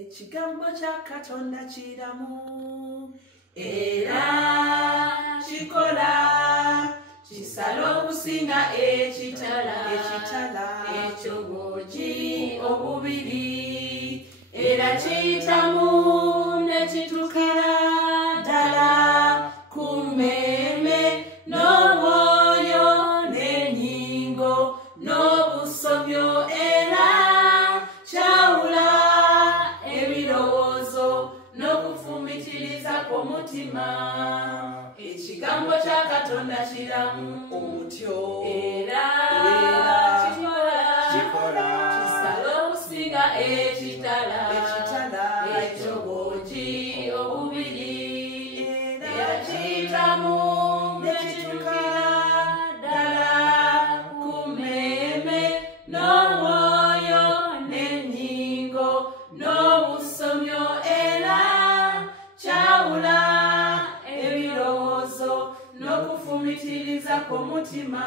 Ekigambo kya Katonda kiramu era kikola kisala okusinga ekitala ekyobogi obubiri era kiyitamu ne kitukira ddala ku mmeeme n'omwoyo n'ennyingo n'obusobyo era kyawula ebirowoozo n'okufumitiriza kw'omutima. Ekigambo kya Katonda kiramu otyo era kikola kisala okusinga ekitala ekyobogi obubiri era kiyitamu ne kitukira ddala ku mmeeme n'omwoyo n'ennyingo n'obusobyo era kyawula ebirowoozo n'okufumitiriza kw'omutima.